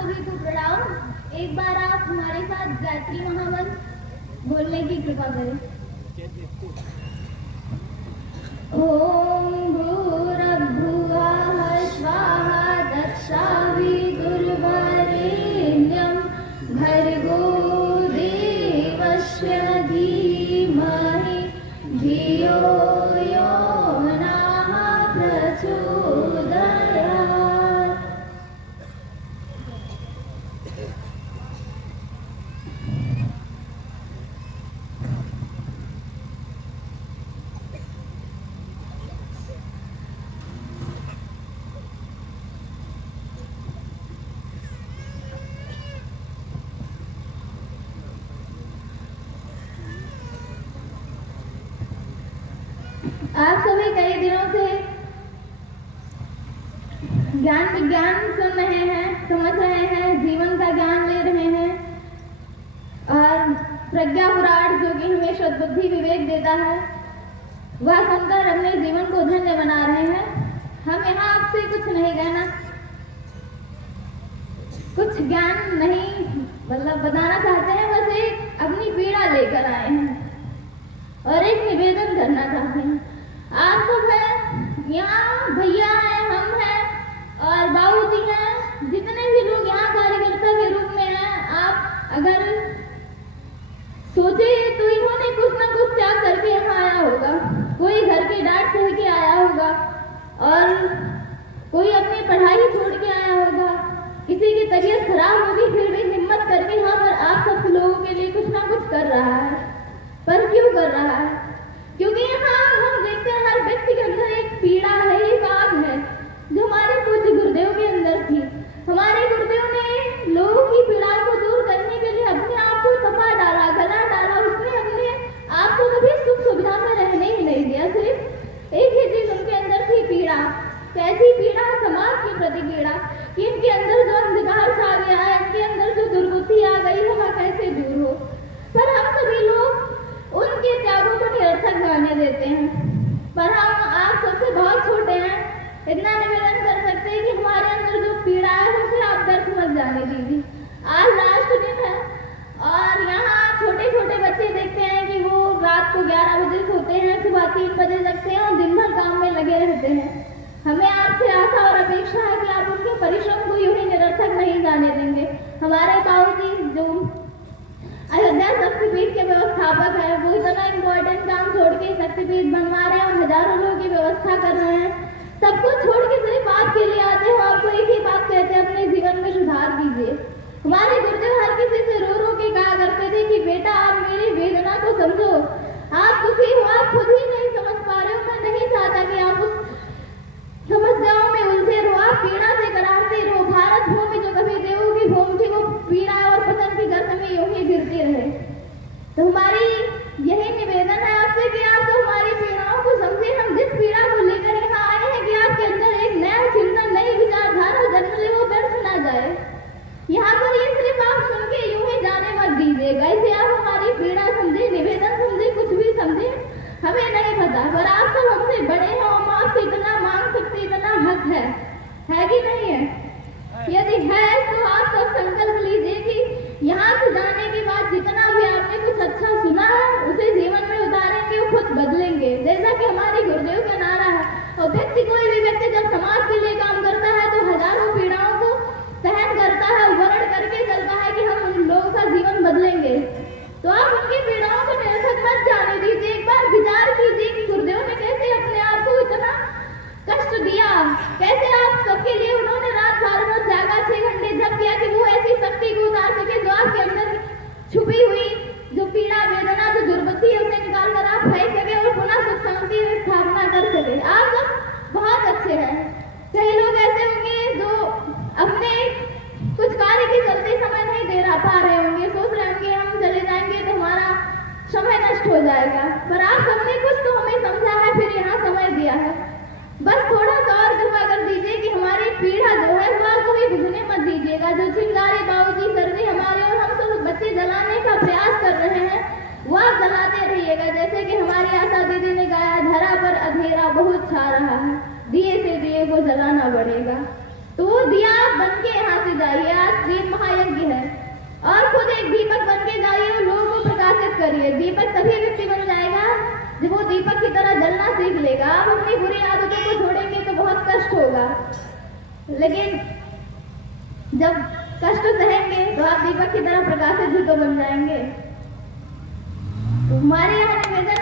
सभी को प्रणाम। एक बार आप हमारे साथ गायत्री महामंत्र बोलने की कृपा करें। ओम भूर्भुवः स्वः तत्सवितुर्वरेण्यं भर्गो देवस्य धीमहि धियो यो नः प्रचोदयात्। आप सभी कई दिनों से ज्ञान विज्ञान सुन रहे हैं, समझ रहे हैं, जीवन का ज्ञान ले रहे हैं और प्रज्ञा पुराण जो कि हमें शुद्ध बुद्धि विवेक देता है वह सुनकर अपने जीवन को धन्य बना रहे हैं। हम यहाँ आपसे कुछ नहीं कहना, कुछ ज्ञान नहीं बताना चाहते हैं, बस एक अपनी पीड़ा लेकर आए हैं और एक निवेदन करना चाहते हैं। आप सब हैं यहाँ, भैया हैं, हम हैं और बाबू जी हैं, जितने भी लोग यहाँ कार्यकर्ता के रूप में हैं। आप अगर सोचे तो इन्होंने कुछ ना कुछ त्याग करके यहाँ आया होगा, कोई घर के डांट सह के आया होगा और कोई अपनी पढ़ाई छोड़ के आया होगा, किसी की तबीयत खराब होगी फिर भी हिम्मत करके यहाँ पर आप सब लोगों के लिए कुछ ना कुछ कर रहा है। पर क्यों कर रहा है? क्योंकि यहाँ हम देखते हैं हर व्यक्ति के अंदर एक पीड़ा है, एक आग है जो हमारे पूज्य गुरुदेव के अंदर थी। हमारे गुरुदेव ने लोगों की पीड़ाओं को दूर करने के लिए अपने आप को तपा डाला, गला डाला। उसने अपने आप को कभी सुख सुविधा में रहने ही नहीं दिया। सिर्फ एक ही चीज उनके अंदर थी, पीड़ा। कैसी पीड़ा? समाज के प्रति पीड़ा कि इनके अंदर जो अंधकार छा गया है, इनके अंदर जो दुर्बुद्धि आ गई है, वह कैसे दूर हो। पर हम सभी लोग उनके त्यागों को निरर्थक मानने देते हैं। पर हम आप सबसे बहुत छोटे हैं, इतना निवेदन कर सकते हैं कि हमारे अंदर जो पीड़ा है उसे आप व्यर्थ मत जाने दीजिए। आज लास्ट दिन है और यहाँ छोटे छोटे बच्चे देखते हैं कि वो रात को 11 बजे सोते हैं, सुबह 3 बजे जगते हैं और दिन भर काम में लगे रहते हैं। हमें आपसे आशा और अपेक्षा है कि आप उनके परिश्रम को यूं ही निरर्थक नहीं जाने देंगे। हमारे बाबू जी जो अयोध्या शक्तिपीठ के व्यवस्थापक है, वो इतना इम्पोर्टेंट काम छोड़ के शक्तिपीठ बनवा रहे हैं और हजारों लोगों की व्यवस्था कर रहे हैं। सब कुछ छोड़ के सिर्फ आपके लिए आते हैं, आपको एक ही बात कहते हैं, अपने जीवन में सुधार कीजिए। हमारे गुरुदेव हर किसी से रो रो के कहा करते थे कि बेटा आप मेरी वेदना को समझो, आप दुखी हो, आप खुद ही नहीं समझ पा रहे हो। मैं नहीं चाहता कि आप उस समस्याओं में उलझे रहो, आप पीड़ा से करारते रहो। भारत भूमि जो कभी देवों की भूमि थी वो पीड़ा और पतन की गर्त में यूं ही गिरती रहे। तो हमारी यही निवेदन है आपसे कि आप तो हमारी पीड़ाओं को समझे। हम जिस पीड़ा को लेकर यहाँ आए हैं कि आपके अंदर एक नया चिंतन, नई विचारधारा जन्म ले, वो व्यर्थ ना जाए। यहाँ पर ये सिर्फ आप सुन के यूं ही जाने मत दीजिएगा। इसे आप हमारी पीड़ा समझे, निवेदन समझे, कुछ भी समझे, हमें नहीं पता। पर आप सब हमसे बड़े हैं, हम आपसे इतना मांग सकते, इतना हक है कि नहीं है? यदि है तो आप सब संकल्प लीजिए कि यहाँ से जाने के बाद जितना भी आपने कुछ अच्छा सुना है उसे जीवन में उतारेंगे, वो खुद बदलेंगे। जैसा कि हमारे गुरुदेव का नारा है, और व्यक्ति, कोई भी व्यक्ति जब समाज के लिए काम करता है तो हजारों पीड़ाओं को सहन करता है, वर्ण करके चलता है कि हम उन लोगों का जीवन बदलेंगे। तो आप उनकी पीड़ाओं को निरर्थक मत जाने दीजिए। एक बार विचार कीजिए कि गुरुदेव ने कैसे अपने आप को इतना कष्ट दिया, कैसे आप सबके लिए उन्होंने रात भर जागा 6 घंटे जब किया कि वो ऐसी शक्ति को उतार सके जो आपके अंदर छुपी हुई जो पीड़ा, वेदना, जो दुर्बुद्धि है उसे निकाल कर आप फेंक सके और पुनः सुख शांति स्थापना कर सके। आप सब बहुत अच्छे हैं। कई लोग ऐसे होंगे जो अपने कुछ कार्य के चलते समय नहीं दे पा रहे होंगे, सोच रहे होंगे हम चले जाएंगे तो हमारा समय नष्ट हो जाएगा। पर आप सबने कुछ तो हमें समझा है, फिर यहाँ समय दिया है। बस थोड़ा सा और कृपा कर दीजिए कि हमारी पीड़ा जो है वह कभी बुझने मत दीजिएगा। जो चिंगारी बाबूजी सर्दी हमारे और हम सब बच्चे जलाने का प्रयास कर रहे हैं वह जलाते रहिएगा। जैसे कि हमारी आशा दीदी ने गाया, धरा पर अंधेरा बहुत छा रहा है, दिए से दिए को जलाना पड़ेगा। तो वो दिया बन के यहाँ से जाइए। आज करेंगे। दीपक तभी व्यक्ति बन जाएगा जब वो दीपक की तरह जलना सीख लेगा। आप अपनी बुरी आदतों को छोड़ेंगे तो बहुत कष्ट होगा, लेकिन जब कष्ट सहेंगे तो आप दीपक की तरह प्रकाशित भी तो बन जाएंगे। हमारे यहाँ निवेदन